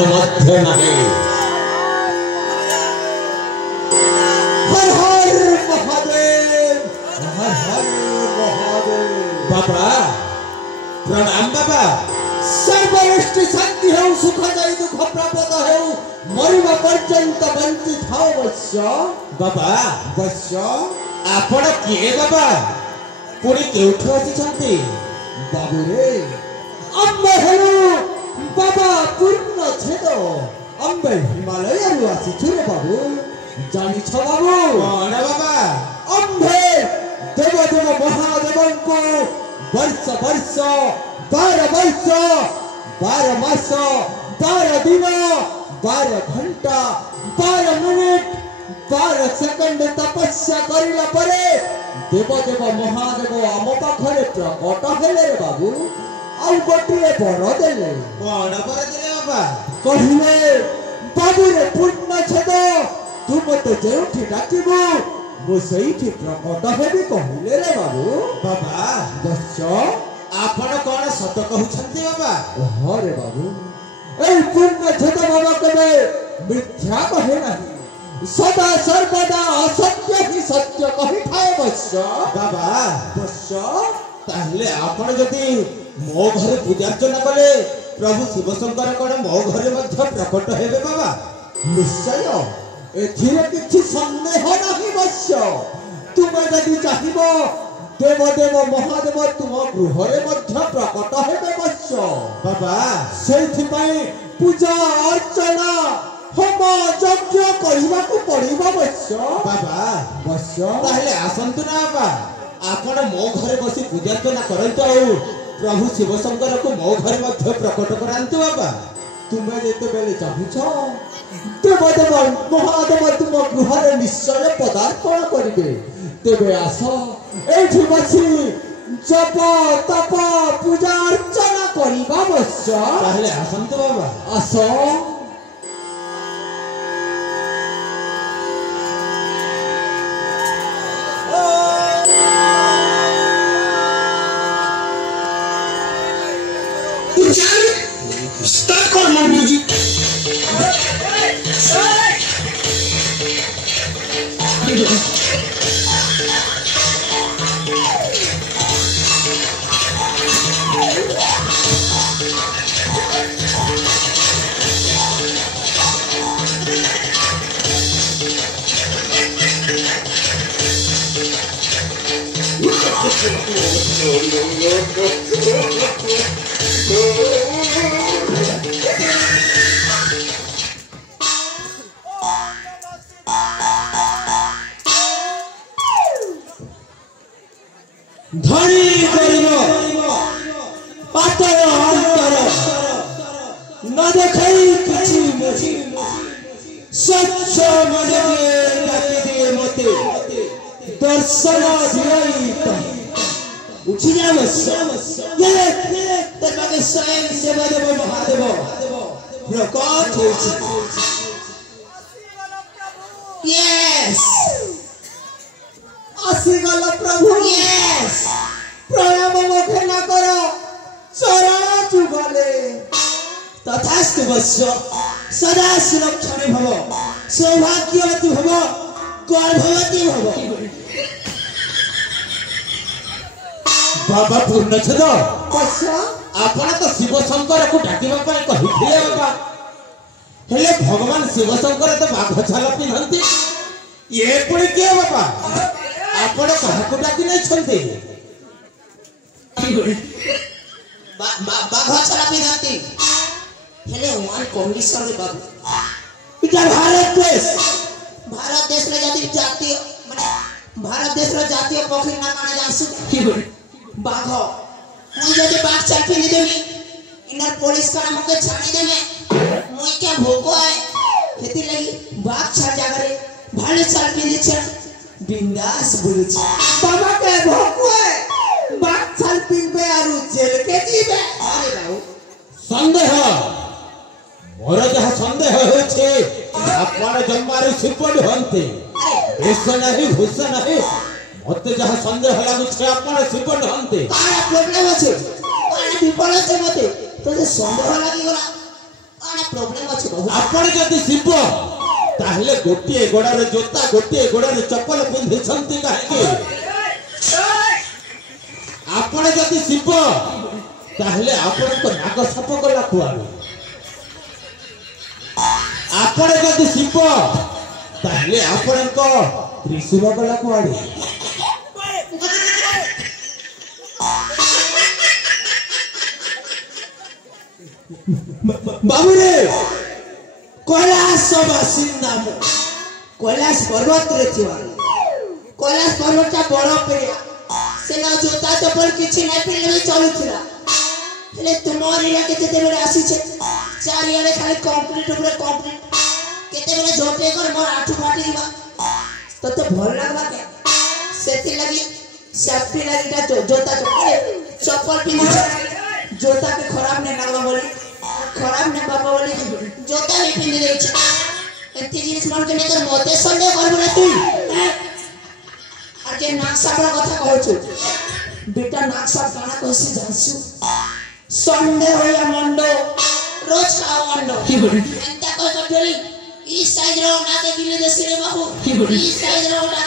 ज्ञान मध्य नहीं। हर हर महादेव, हर हर महादेव। बाबा प्रणाम बाबा। सर्वृष्टि शांति हो, सुख जाई दुख प्राप्त हो, मरिबा पर्यंत बंची थाओ वश्य। बाबा वश्य आपण किए बाबा? पुणी केउठु आसी? बाबू रे अम्बे हेलु बाबा पूर्ण छेद अम्बे हिमालय रु आसी रे बाबू। जानी छ बाबू कौन बाबा? अम्बे देव देव महादेव को वर्ष वर्ष 12 वर्ष 12 मास 12 दिन 12 घंटा 12 मिनिट 12 सेकंड तपस्या करिला परे देव देव महादेव आम पाखरे प्रकट हेले रे बाबू। आउ गोटे बर देले। कौन बर देले बाबा? कहिले बाबू रे पूर्ण छेद तू मते जेउठी डाकिबो मो सेइठी प्रकट हेबी कहिले रे बाबू। बाबा दस आपण कौन सत कहउछंती बाबा? ओह रे बाबू ए पूर्ण छेद बाबा कबे मिथ्या कहे नहीं, सदा सर्वदा असत्य ही सत्य कहि ठाए बश्य। बाबा बश्य ताहले आपण जदी मो घरे पूजा अर्चना कले प्रभु शिव शंकर कोन मो घरे मध्य प्रकट हेबे बाबा? निश्चय एथिरे किछि संदेह नहीं बश्य। तुमे जदि चाहिबो देव देव महादेव तुम गृहरे मध्य प्रकट हेबे बश्य। बाबा सेथि पई पूजा अर्चना होम यज्ञ करिबा को पड़िबा बश्य। बाबा बश्य ताहले आसंतु ना बाबा, आपण मो घरे बसी पूजा अर्चना करंतु आउ प्रभु शिव शंकर को मो घरे मध्य प्रकट करांतु बाबा। तुमे जेते बेले चाहुछ देव देव महादेव तुम गृहरे निश्चय पदार्पण करिबे। तेबे आस एठी बसी जप तप पूजा अर्चना करिबा बश्य। ताहले आसंतु बाबा। आस Start on my music. धनी करिब पातर अंतर न देखै किछि मोछि सच्च मने डाकी दे मते दर्शन दियई त उठी जा बस ये तबाके स्वयं सेवा देव महादेव प्रकट होछि। यस आसीगल प्रभु। यस प्रणाम मुखे न करो चरण जुगले तथास्तु वश्य। सदा सुरक्षणे भव, सौभाग्यवती भव, गर्भवती भव। बाबा पूर्ण छेद वश्य आपण तो शिव शंकर को डाकिबा पय कहिथिले बाबा, हेले भगवान शिव शंकर तो बाघ छाल पिनंती ये पुणी के बाबा? आपण काहाको डाकी नै छंती? बाघ छाल पिनंती हेले वन कंडीशन रे बाबू। इटा भारत देश रे जाति जातीय माने भारत देश रे जातीय पक्षी ना माने जानसु बाघ। मुई जदि बाघ छाल पिनि देबी इनर पुलिस का मके छानी देबे मुई क्या भोको आए हेति लगी बाघ छाल जागरे भाले छाल पिनि छ बिंदास बुलु छ। बाबा के भोको है बाघ छाल पिनबे आरु जेल के जीबे। अरे बाबू संदेह मोर जहा संदेह होछे आपण जन्मारे सुपड हंते देश नाही घुस नाही मते जहा संदेह लागु छे आपण सुपड हंते। काना प्रॉब्लम अछि काना विफल अछि मते तो संदेह लागि गला काना प्रॉब्लम अछि बहुत आपण जदि शिव ताहले गोटिए गोड़ारे जोता गोटिए गोड़ारे चप्पल पिंधिछंती काहे आपण जदि शिव ताहले आपण को नाग साप गला कुआरे आपण जदि शिव ताहले आपण को त्रिशूल गला कुआरे बाबू रे कैलाश बासिंदा मु कैलाश पर्वत रे थिवा कैलाश पर्वत का बड़ पेड़ सेना जोता चप्पल किछि नै पिले चलुथिला हेले तुमर इला केते बेले आसी छे चारियाडे खाली कंक्रीट ऊपर कंक्रीट केते बेले झोटे कर मोर आठु फाटी दिबा तते भल लागबा के सेति लागि सेफ्टी लागि ता जोता चप्पल पिनी जोता के खराब नै लागबा बोली खराब नै बाबा बोली जोता ही पिनी दै छ एते जिनिस मन के नेकर मोते संदेह करबो ना तू आके नाक सापरा कथा कहछु बेटा नाक साप काना कहसी जानसु संडे होया मंडो रोज खाओ मंडो एंता को कटोरी ई साइज रो ना के गिले देसी रे बाबू ई साइज रो ना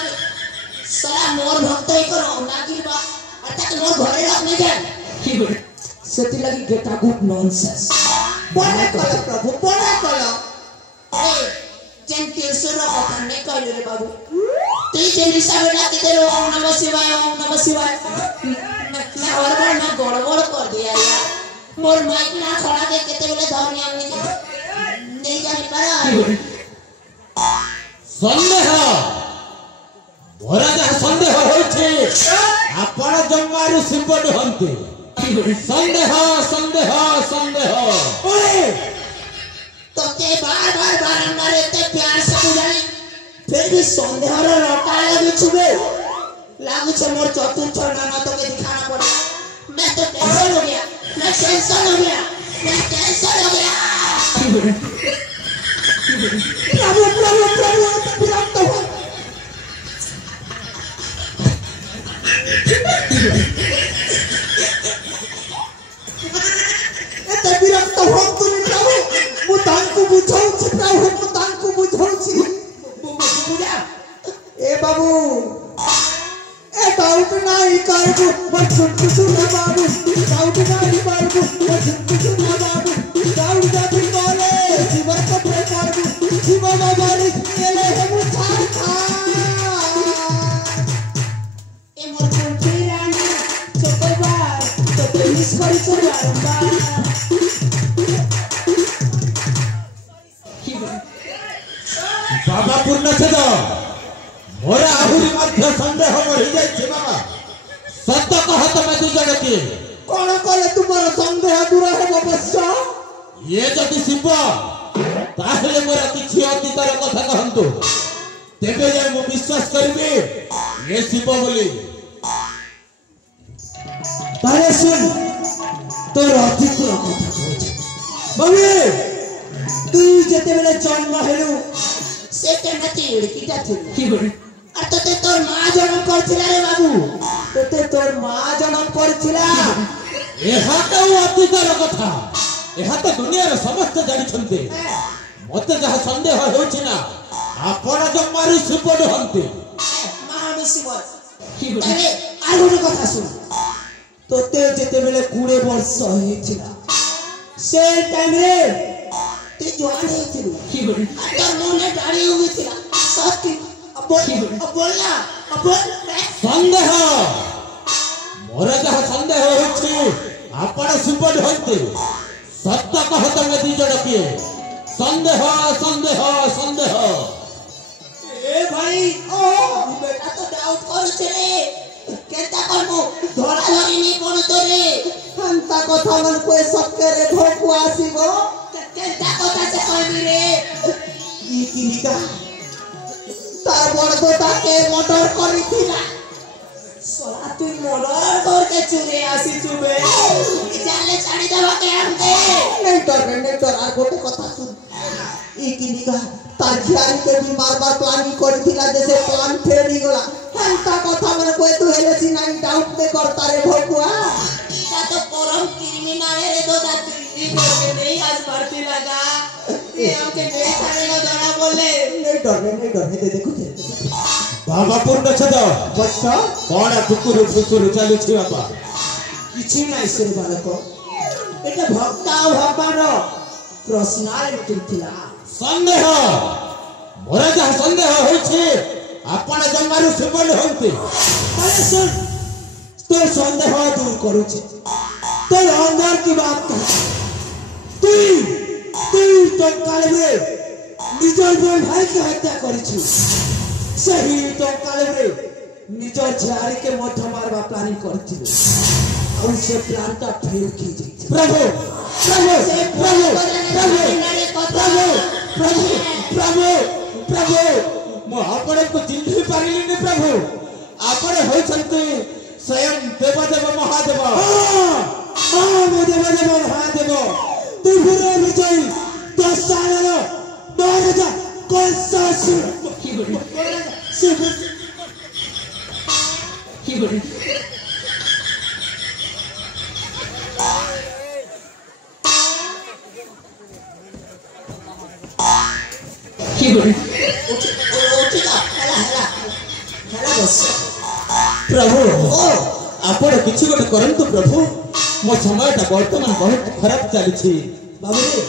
साला मोर भक्त ही करो ना गिरबा अटक मोर घरे रख नहीं जाए सेति लगी गेटा गुड नॉनसेंस बड़ा कला प्रभु बड़ा कला ए जेन तिरसुर कथा नहीं कहले रे बाबू तुई जे हिसाब डाके दे ओम नमः शिवाय मैं और बार मैं गड़बड़ कर दिया यार मोर माइक ना खड़ा के केते बेले धरनी आनी नहीं जानि पारा संदेह भरा जहा संदेह होइछे आपण जम्मारु शिवड हंते संदेह संदेह संदेह ओए तोते बार बारंबार एते प्यार से बुझाई फिर भी संदेह रो लटा लगी छुबे लागू छे मोर चतुर्थ नाना तो के दिखाना पड़ेगा मैं तो टेंशन हो गया मैं टेंशन हो गया प्रभु विरक्त हो एते विरक्त हो तुम प्रभु मु तांको बुझाउ छी प्रभु मु तांको बुझाउ छी बुझा ए बाबू ए डाउट नाही करबो बचन सुना बाबू डाउट नाही करबो बचन सुना बाबू डाउट जाति बोले जीवन को प्रे करबो जीवन मारी केले हम छाता ए मोर कुंठी रानी चोकबार तो प्लीज करी सो बारंबार बाबा पूर्ण छद मोरा आहुरी मध्य संदेह बढ़ी जाय छे बाबा सत्य कहत मैं तू जण के कोन कले तुमर संदेह दूर हेबो बच्चा ये जति शिव ताहले मोरा किछि अतीतर कथा कहंतु तेबे जे मु विश्वास करबी ये शिव बोली तारे सुन तोर अतीतर कथा कहछ बाबू तू जेते बेले जन्म हेलु से केमती लड़कीटा थी আর তোতে তোর মা জন্ম করছিলা রে বাবু তোতে তোর মা জন্ম করছিলা এহা তো অতীতর কথা এহা তো দুনিয়ার সমস্ত জানি ছন্তে মতে যাহা সন্দেহ হেউছি না আপন জম্মারু সুপড হন্তে মহাবী শিব তাহলে আর ଗୋଟେ কথা শুন তোতে যেতেবেলে 20 বর্ষ হয়েছিল সে টাইমে তুই জোয়ান হয়েছিল আর তোর মনে দাড়ি হয়েছিল সত্যি बोलना संदेह मोर जहा संदेह होछि आपण सुपड हंते सत्य कहत में दी जण के संदेह संदेह संदेह ए भाई ओ बेटा तो डाउट करछे रे केता करबो धरा धरी नी कोन तोरे हंता कथा मन को सबके रे भोकु आसीबो केता कथा से कहबी रे ई किनिका तार बड़गोटा के मर्डर करिथिला सोला तू मर्डर करके चुरे आसी चुबे जाले छाड़ी देबा के हमके नहीं डर आ गोटे कथा सुन ई किनिका तार खियारी के भी मारबार प्लानिंग करिथिला जैसे प्लान फेल गला हंता कथा मन को तू हेले सी नहीं डाउट दे करता रे भोकुआ ता तो परम क्रिमिनल रे दो दा तू ई करके नहीं आज भर्ती लगा ये हमके नहीं छाड़ेगा जाना बोले नहीं डरने दे देखो बाबा पूर्ण छद बच्चा कौन कुकुर फुकुर चलुछि बाबा किछि नाही से बालको एटा भक्त और भगवान प्रश्नाल मिथिला संदेह मोर जहाँ संदेह होइछे आपण जन्मारु सुबल होंते अरे सुन तो संदेह दूर करूचे तो अंदर की बात कह तू तो काले में निजर भाई के हत्या करिछु सही तो काले में निजर झाड़ी के मध्य मारवा प्लानिंग करथिबे और से प्लान का फेल की जाई प्रभु प्रभु प्रभु प्रभु प्रभु प्रभु प्रभु मो आपण को चिन्हि पारिलिनि प्रभु आपण होइछन्ते स्वयं देवदेव महादेव हां मो देवदेव महादेव तू पूरा विजय दशानन महाराजा कंसासुर प्रभु आपण किछि गोटे करंतु प्रभु मो समयटा वर्तमान बहुत खराब चली बाबू रे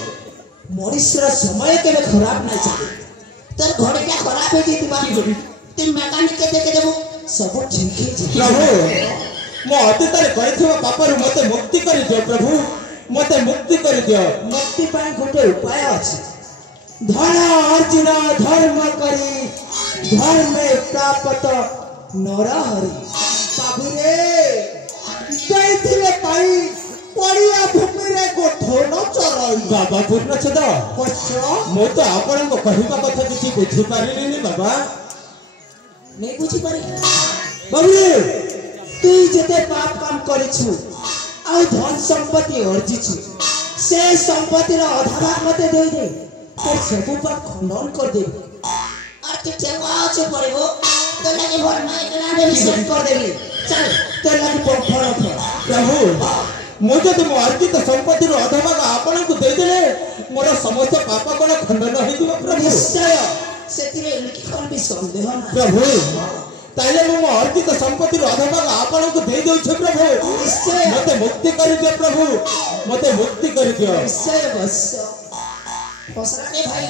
मनुष्य समय के खराब नहीं चले तर घरे क्या खराब है जी बाबू तुम मैकेनिक के देके देबो सब ठीक है प्रभु मो अतीत रे करथिबा पापरु मते मुक्ति करि दियो प्रभु मते मुक्ति करि दियो मुक्ति पाए गोटे उपाय अछि धन अर्जुन धर्म करी धर्म में प्राप्त नरहरि बाबू रे दैथिले पाई पड़िया भूमि रे गोठो न चरई बाबा पूर्ण छद पछो मो तो आपण को कहिबा कथा किछि बुझि पारिलिनि बाबा नहीं बुझी पारी बाबू रे तू जते पाप काम करिछु आ धन संपत्ति अर्जिछु से संपत्ति रो आधा भाग मते दे दे तो सब पाप खंडन कर दे और तू चलवा छ पड़ेबो तो लगे भर नहीं करा दे सेट कर देबी चल तो लगी फड़ प्रभु मो तो मो अर्जित संपत्ति रो आधा भाग आपण को दे देले मोर समस्त पाप कोन खंडन होई दिबो प्रभु निश्चय सेतिरे लिखि कोन भी संदेह ना प्रभु ताले मो अर्जित संपत्ति रो आधा भाग आपण को दे दउ छ प्रभु निश्चय मते मुक्ति कर दियो प्रभु मते मुक्ति कर दियो निश्चय बस पसराने भाई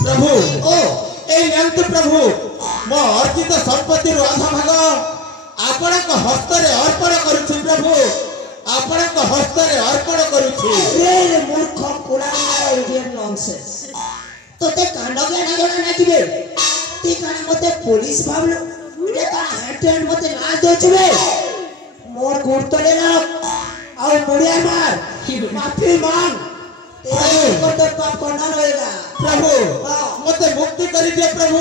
प्रभु ओ ए यंत्र प्रभु मो अर्जित संपत्ति रो आधा भाग आपण को हस्त रे अर्पण करूछि प्रभु आपण को हस्त रे अर्पण करूछि रे मूर्ख पुराना इंडियन नॉनसेंस तो ते कांड ज्ञान जणा ना किबे ती काना मते पुलिस भाबलो इडे का हैंड मते नाच दोचबे मोर गुर्तले ना और मुड़िया मार माफी मांग तेरे को तो पाप करना रहेगा प्रभु मते मुक्ति कर दियो प्रभु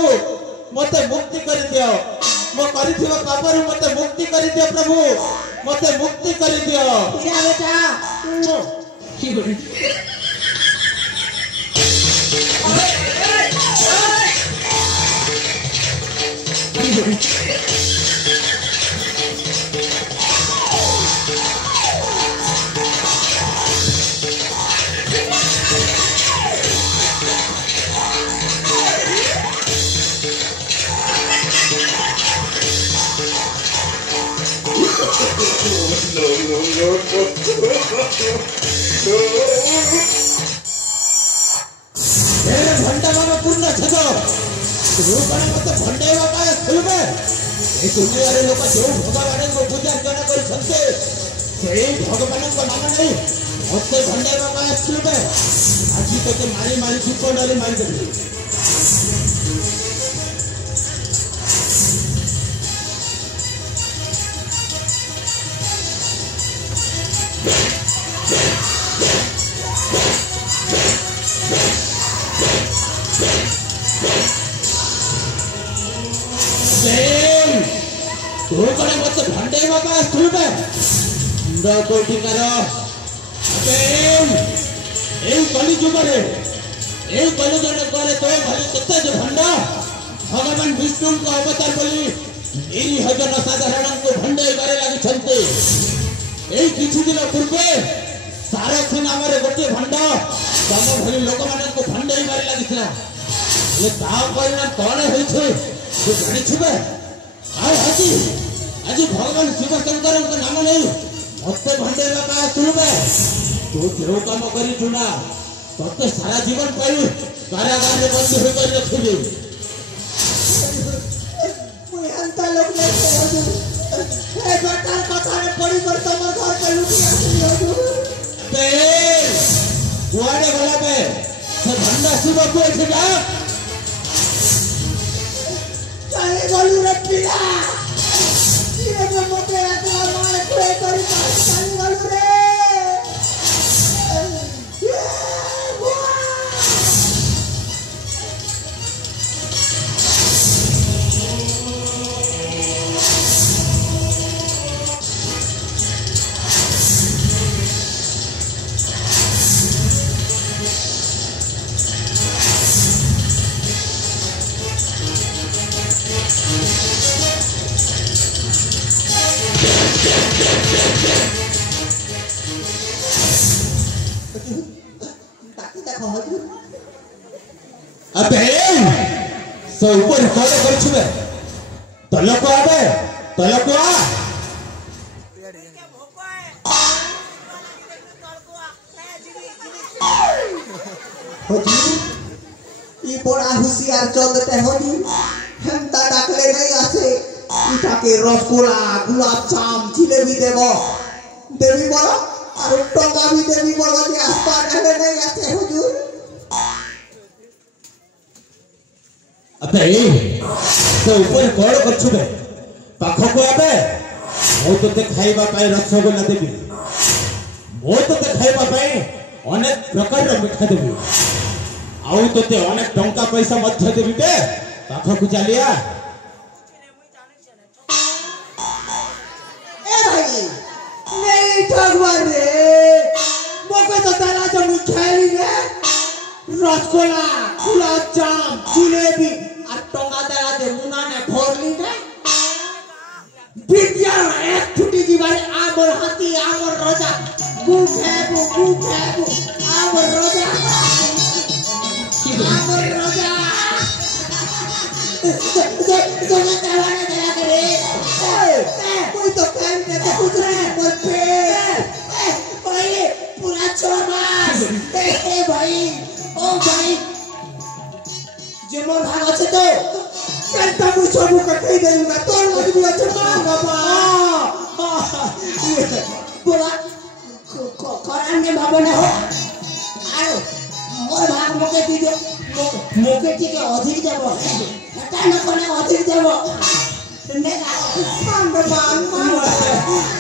मते मुक्ति कर दियो मो करिथिबा पापरु मते मुक्ति कर दियो प्रभु मते मुक्ति कर दियो तेरा बेटा भंडा बाबा पूर्ण छद रूपण मते भंडेवा पाए खुलबे ए दुनिया रे लोक जो भगवान को पूजा जन कर छते से भगवान को नाम नहीं मते भंडेवा पाए खुलबे आज तो मारी मारी सुपंडले मारी दे रूपण मते भंडेवा पाए खुलबे द कोटिकार এই কলি যুগরে এই কলিযুগে করে তো ভাই কেতে যে ভন্ডা ভগবান বিষ্ণুଙ୍କ ଅବତାର ବୋଲି এই ହଜନ ସାଧାରଣଙ୍କୁ ଭଣ୍ଡେଇ ବାରେ ଲାଗିଛନ୍ତି এই কিছুদিন পূর্বে ସାରଥୀ ନାମରେ ଗୋଟିଏ ଭଣ୍ଡ ତମ ଭଳି ଲୋକମାନଙ୍କୁ ଭଣ୍ଡେଇ ମାରି ଲାଗିଥିଲା। ହେଲେ ତା ପରିଣାମ କଣ ହେଇଛି ତୁ ଜାଣିଥିବେ? ଆଉ ଆଜି ଭଗବାନ ଶିବଶଙ୍କରଙ୍କ ନାମ ନେଇ ମତେ ଭଣ୍ଡେଇବା ପାଇଁ ଆସିବେ। ତୁ ଯେଉଁ କାମ କରିଛୁ ନା ତତେ ସାରା ଜୀବନ ପାଇଁ କାରାଗାରରେ ବନ୍ଦୀ ହୋଇକରି ରଖିବି। କୁଆଡେ ଗଲା ବେ ସେ ଭଣ୍ଡା ଶିବକୁ ଏଠି ଯା ଗଲୁ ରେ ପିଲା ମତେ କରି ଗଲୁ ରେ अबे सो ऊपर कौन करछुबे तलको आबे तलको आ होजी ई बड़ा होशियार चलते होजी हेंता डाकले नहीं आसे इटाके रसगोला गुलाब जाम जिलेबी देबो देवी बोलो और टंका भी देवी बोलो जे आसपास डाकले नहीं आसे हुजूर। अबे तो ऊपर कौन करछुबे पाखको आबे मो तते खाइबा पाई रसगोला देबी मो तते खाइबा पाई अनेक प्रकार मिठा देबी आउ तते अनेक टंका पैसा मध्य देबी बे पाखको चलिया। ए भाई नहीं ठगवा रे मोके तो ताला जो मिठाई रे रसगोला गुलाब जाम जिलेबी और टंगा ताला दे मुना ने फोरली ने विद्या एक छुट्टी जीवारे आमर हाथी आमर रोजा गुखेबु आमर रोजा तो मैं कहवाने दया करे कोई तो काम ने तो कुछ रे कोई पे भाई पूरा चोरमास ए भाई ओ भाई जे मोर भाग আছে তো কালটা মুই সবু কাটাই দেই না তোর লাগি আছে না বাবা पूरा कराने भावना हो आरो मोर भाग मोके दीदो मोके टिके अधिक देबो এটা না কোনে अधिक देबो नेगा मान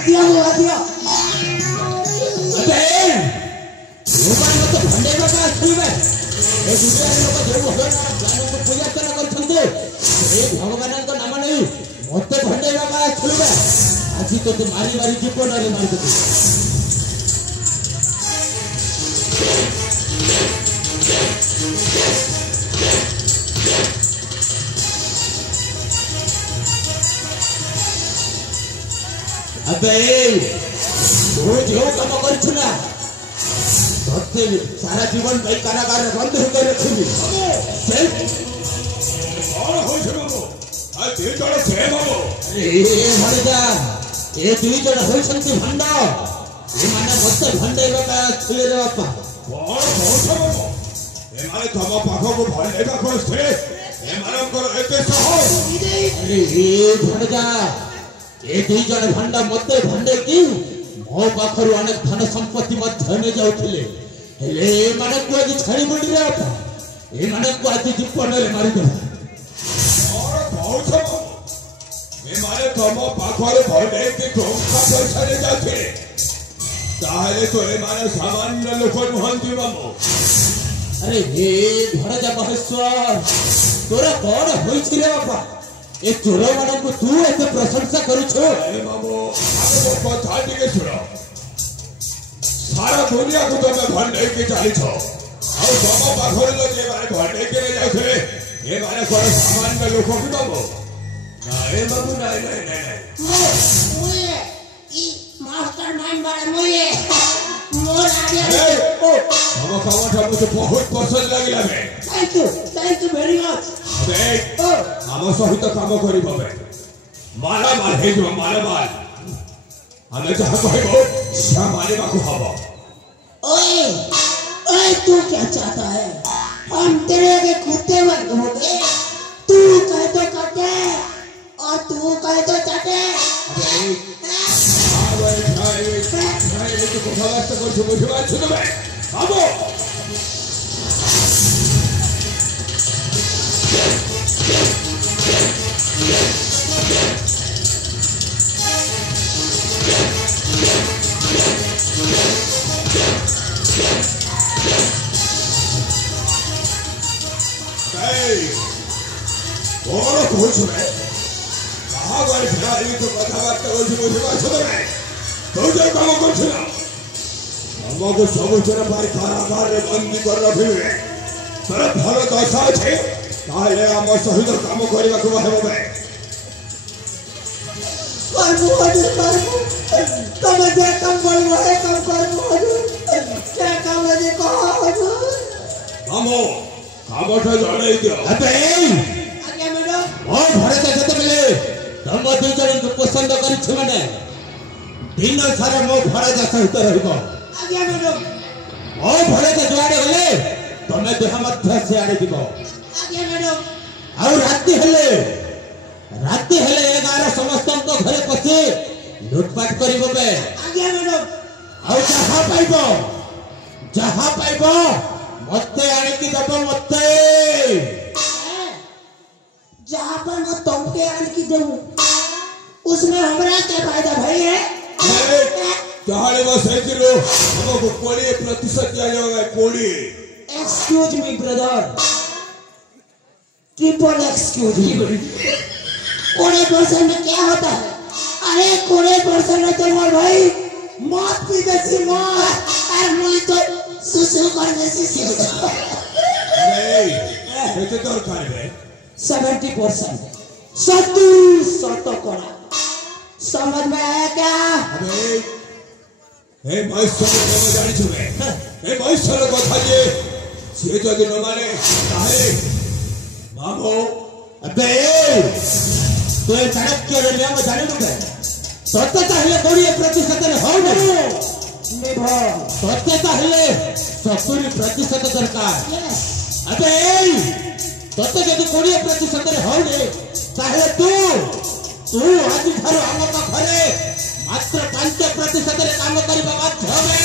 दियो दियो अबे भगवान तो भंडेवा का छुबे ए दुनिया लोक जो भगवान ज्ञान को पूजा करछन्ते ए भगवान को नाम नहीं मते भंडेवा का छुबे आज तो मारी मारी जीवन रे मार दे। अबे तू जो काम करछु ना तते सारा जीवन भाई कारागार बंद होकर रखबी से और होय छै बाबू आ दे जण से बाबू ए हरजा ए दुई जण होय छंती भंड ए माने मते भंडेवा का छुले रे बापा और होय छै बाबू ए माने तम पाखो को भंडेगा खोजते ए मानकर एते सह अरे ए हरजा ए दुई जण भंड मते भंडे की मो पाखरु अनेक धन संपत्ति मध्य ने जाउथिले हेले ए माने को आज छाड़ी बडी रे बापा ए माने को आज जीवन रे मारी दे और होय छै बाबू ए माने तम पाखो रे भंडे के टोका पैसा ले जाथे ताहले तो ए माने सामान्य लोक महंती बाबू अरे हे भरजा महेश्वर तोरा कौन होई छी रे बापा ए चोर मानन को तू ऐसे प्रशंसा करू छो ए बाबू आगे वो कथा टिके सुनो सारा दुनिया को तो मैं भंडे के चाली छो और तम पाखो रे जे माने भंडे के ले जाथे ए माने कोन सामान्य लोक की बाबू ना ए बाबू नहीं मुए ई मास्टरमाइंड बड़ा मुझे मोर आगे हम कामटा मुझे बहुत पसंद लगिला बे थैंक यू वेरी मच अबे हम सहित काम करी बे माला माल हे जो माला माल हमें जहां कहबो से माले बाकू हबो ओए ओए तू क्या चाहता है हम तेरे आगे कुत्ते बन हो गए तू कहे तो काटे और तू कहे तो चाटे हमको सबुचर भाई कारागार रे बंदी कर रखिबे तर भल दशा छे ताले हम सहित काम करबा को हेबे करबो हजूर तमे जे काम बोलबो है काम करबो हजूर क्या काम है कहो हजूर हमो कामटा जाने दियो अबे आज्ञा मैडम ओ भारत जते मिले तम दु जन को पसंद करि छ माने दिन सारा मो भारत सहित रहबो आज्ञा मैडम ओ भारत जुआडे गले तमे देह मध्य से आडे दिबो आज्ञा मैडम आ राती हेले 11 समस्त को घरे पछे लूटपाट करिबो बे आज्ञा मैडम आ जहां पाइबो मते आनी की दबो मते जहां पर मैं तुमके आने की दूं उसमें हमरा क्या फायदा भाई है ताले बस है कि लो हमको 20% दिया जाएगा 20 excuse me brother triple excuse me 20% में क्या होता है अरे 20% में तो मोर भाई मौत की जैसी मौत और मुझे तो सुसु करने से नहीं कैसे तो कर बे 70% 70% समझ में आया क्या अबे ए माइस्टर को जानी छुबे ए माइस्टर को थाजे से तो दिन माने काहे मामो अबे तो ये सड़क के रेलिया में जाने लगे सत्य चाहे 20% हो निभो सत्य चाहे 70% दरकार यस अबे तत्ते जदि 20% हो ताहे तू आज थारो हम पाखरे मात्र 5% रे काम करिबा बाध्य होबे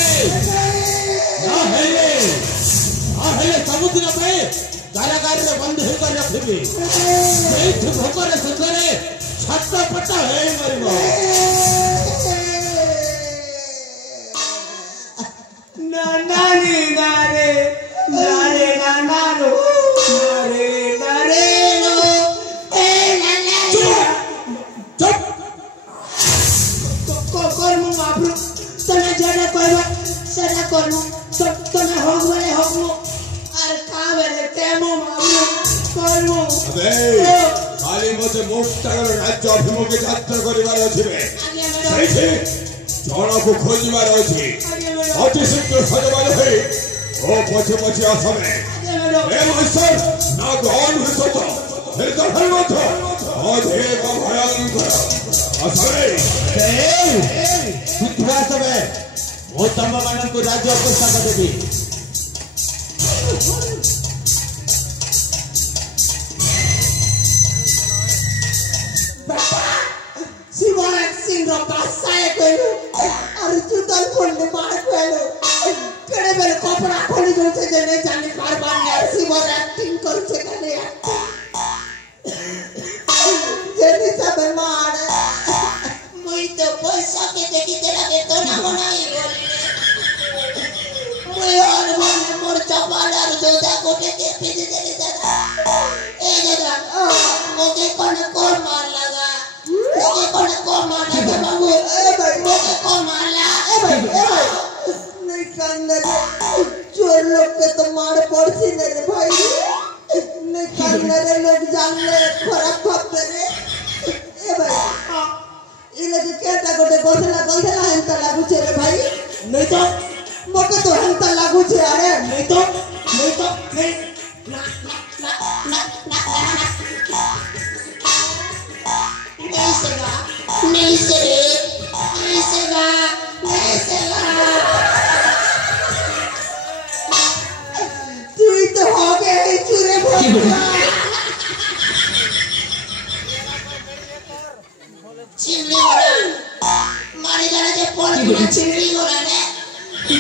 ना हेले समुद्र पे कारागार रे बंद हो कर रखबे एठ भोकरे सुंदरे छटपट हे मरिबो ना नानी नारे नारे ना नारो नारे नारे नो ए ना ना चुप कर्म आपरो तने जाने कहबा सेना कर्म सब तने होग वाले होगो আর কাবেলে কেমন মামলো कर्म अबे खाली मते मोक्तागर राज्य अभिमुखे यात्रा करिबार अछिबे সেইঠে জনকো খোঁজিবার আছে অতি শীঘ্র সজবাল হই ও পছে পছে আসবে এ মাস্টার না গন হইছত এর তো হল মত অধে ভয়ঙ্কর আসবে सिद्धवा सबे वो तम मानन को राज्य अवस्था कर देबी शिवराज सिंह रो पासाए कइलो और जुतल खोलने मार कइलो केड़े बेले कपड़ा खोली जोसे जने जाने कारबार यार शिवराज एक्टिंग कर से कने जेनी सब मार मुई तो पैसा के देखी तेरा के तो ना बनाई मुई और मोर चपाल और जोदा कोटे के पीछे दे दादा ए दादा मोके को मार लगा मोके को मार लगा बाबू ए भाई मोके को मार लगा ए भाई नहीं कांदे चोर लोग के तो मार पड़सी नहीं रे भाई नहीं कांदे रे लोग जान ले खराब खप रे ए भाई इले के केटा गोटे गोधला हेंता लागू छे रे भाई नहीं तो मके तो हेंता लागू छे अरे नहीं ना नहीं सेगा तू तो हो गए चूरे भोला चिल्ली गोरा मारी जाना जे पोल की चिल्ली गोरा ने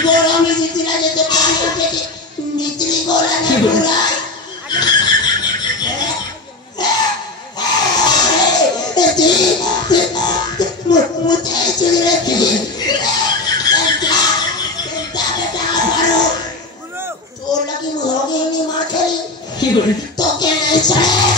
गोरा में जितना जे तो पानी के निचली गोरा ने पूरा मुझे चिल्ली की तो लगी मुझे नहीं मार खेली तो क्या नहीं चले